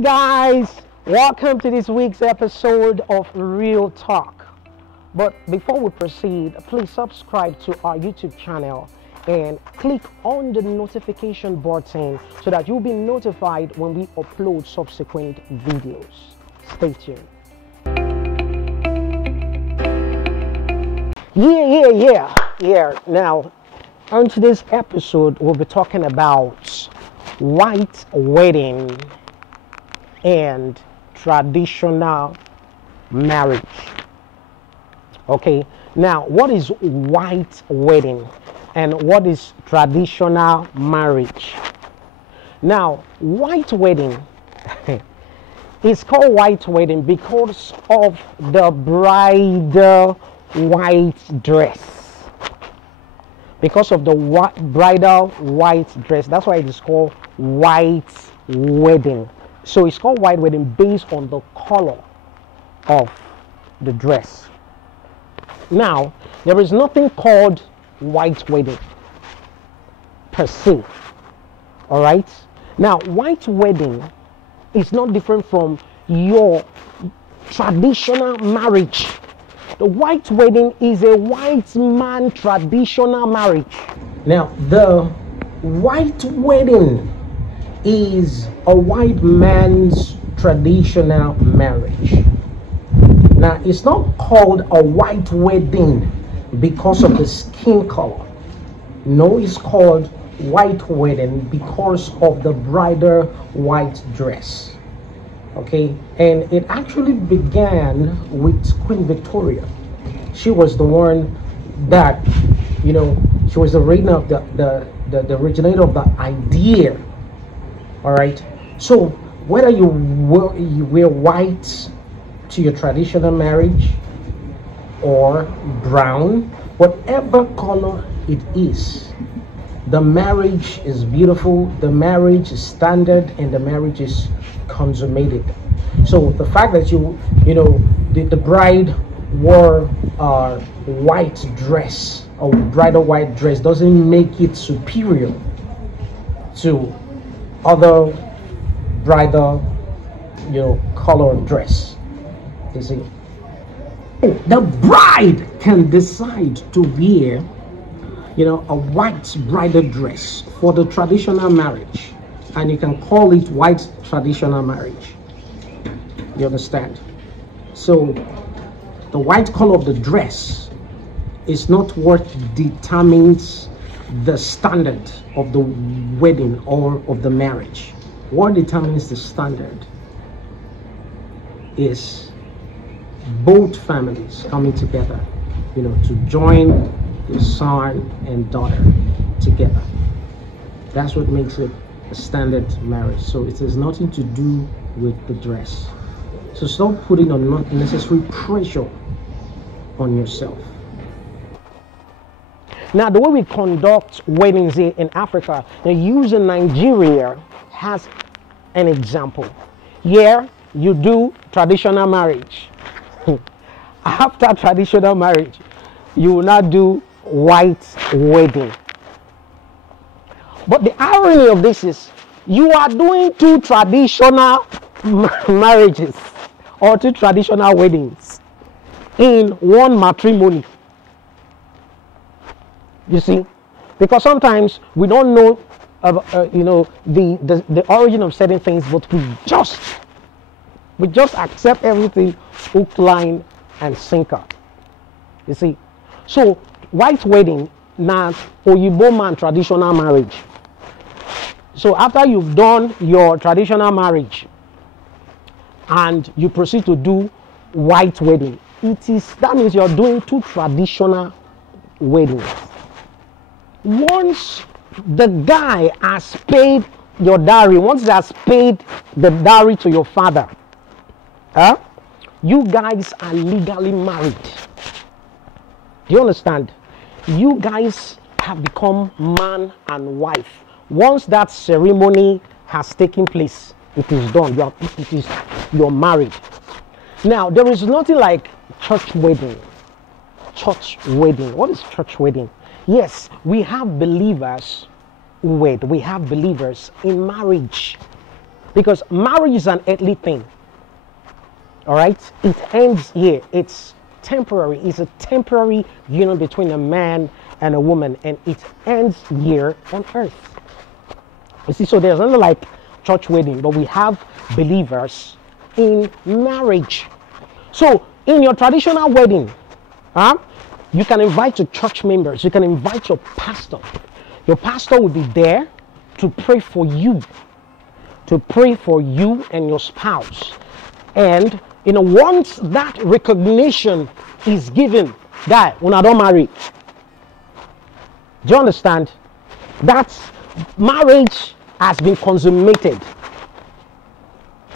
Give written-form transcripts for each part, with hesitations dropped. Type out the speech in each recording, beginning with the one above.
Hey guys, welcome to this week's episode of Real Talk. But before we proceed, please subscribe to our YouTube channel and click on the notification button so that you'll be notified when we upload subsequent videos. Stay tuned. Yeah. Now, on today's episode, we'll be talking about white wedding and traditional marriage. Okay, now what is white wedding and what is traditional marriage? Now, white wedding is called white wedding because of the bridal white dress. Because of the bridal white dress, that's why it is called white wedding. So it's called white wedding based on the color of the dress. Now, there is nothing called white wedding per se. All right. Now, white wedding is not different from your traditional marriage. The white wedding is a white man traditional marriage. Now, the white wedding is a white man's traditional marriage. Now, it's not called a white wedding because of the skin color. No, it's called white wedding because of the bridal white dress. Okay, and it actually began with Queen Victoria. She was the one that, she was the originator of the originator of the idea. All right, so whether you wear white to your traditional marriage or brown, whatever color it is, the marriage is beautiful, the marriage is standard, and the marriage is consummated. So the fact that the bride wore a white dress, a bridal white dress, doesn't make it superior to other bridal color dress. You see, the bride can decide to wear a white bridal dress for the traditional marriage, and you can call it white traditional marriage. You understand? So the white color of the dress is not what determines the standard of the wedding or of the marriage. What determines the standard is both families coming together, to join the son and daughter together. That's what makes it a standard marriage. So it has nothing to do with the dress. So stop putting unnecessary pressure on yourself. Now, the way we conduct weddings here in Africa, using Nigeria has an example. Here, you do traditional marriage. After traditional marriage, you will not do white wedding. But the irony of this is, you are doing two traditional marriages or two traditional weddings in one matrimony. You see, because sometimes we don't know, the origin of certain things, but we just accept everything hook, line, and sinker. You see, so white wedding now Oyibo man traditional marriage. So after you've done your traditional marriage and you proceed to do white wedding, that means you're doing two traditional weddings. Once the guy has paid your dowry, once he has paid the dowry to your father, you guys are legally married. Do you understand? You guys have become man and wife. Once that ceremony has taken place, it is done. You're married. Now, there is nothing like church wedding. Church wedding. What is church wedding? Yes, we have believers wed. We have believers in marriage. Because marriage is an earthly thing. All right? It ends here. It's temporary. It's a temporary union between a man and a woman, and it ends here on earth. You see, so there's nothing like church wedding, but we have believers in marriage. So in your traditional wedding, you can invite your church members, you can invite your pastor. Your pastor will be there to pray for you, and your spouse. And once that recognition is given, guy, when I don't marry, do you understand? That marriage has been consummated.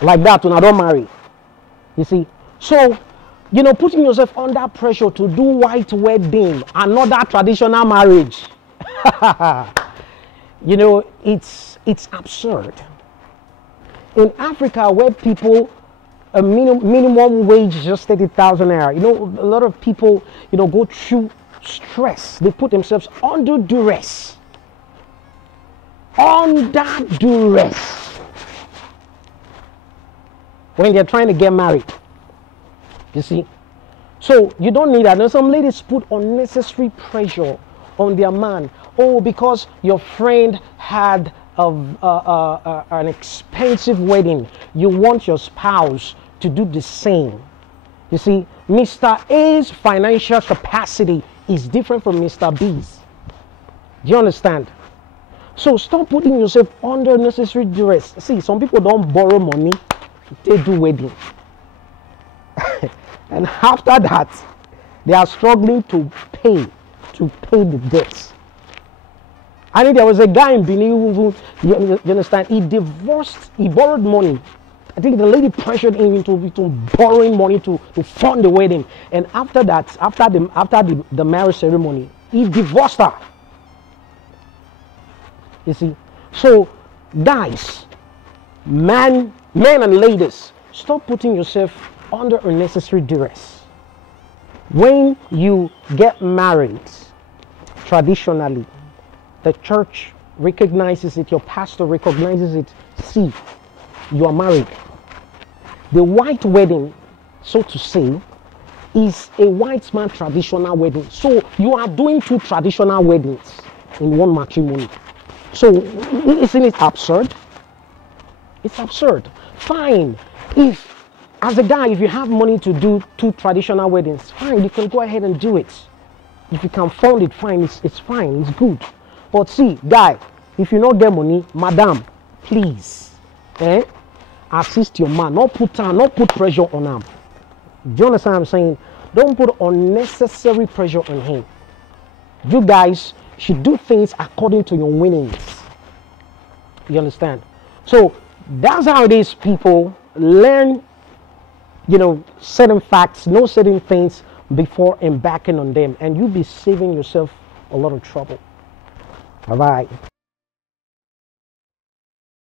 Like that, when I don't marry. You see? So, putting yourself under pressure to do white wedding, another traditional marriage. It's absurd. In Africa, where people, a minimum wage is just 30,000 naira. A lot of people, go through stress. They put themselves under duress. Under duress. When they're trying to get married. You see? So you don't need that. Some ladies put unnecessary pressure on their man. Oh, because your friend had an expensive wedding, you want your spouse to do the same. You see, Mr. A's financial capacity is different from Mr. B's. Do you understand? So stop putting yourself under unnecessary duress. See, some people don't borrow money, they do wedding. And after that, they are struggling to pay the debts. I think there was a guy in Benin who, you understand, he borrowed money. I think the lady pressured him into borrowing money to fund the wedding. And after that, after the marriage ceremony, he divorced her. You see? So, guys, men and ladies, stop putting yourself under unnecessary duress. When you get married, traditionally, the church recognizes it, your pastor recognizes it. See, you are married. The white wedding, so to say, is a white man traditional wedding. So you are doing two traditional weddings in one matrimony. So isn't it absurd? It's absurd. Fine. As a guy, if you have money to do two traditional weddings, fine, you can go ahead and do it. If you can fund it, fine, it's fine, it's good. But see, guy, if you don't get money, madam, please, assist your man. Not put pressure on him. Do you understand what I'm saying? Don't put unnecessary pressure on him. You guys should do things according to your winnings. You understand? So that's how it is, people. Learn, certain facts, know certain things before embarking on them, and you'll be saving yourself a lot of trouble. Bye-bye.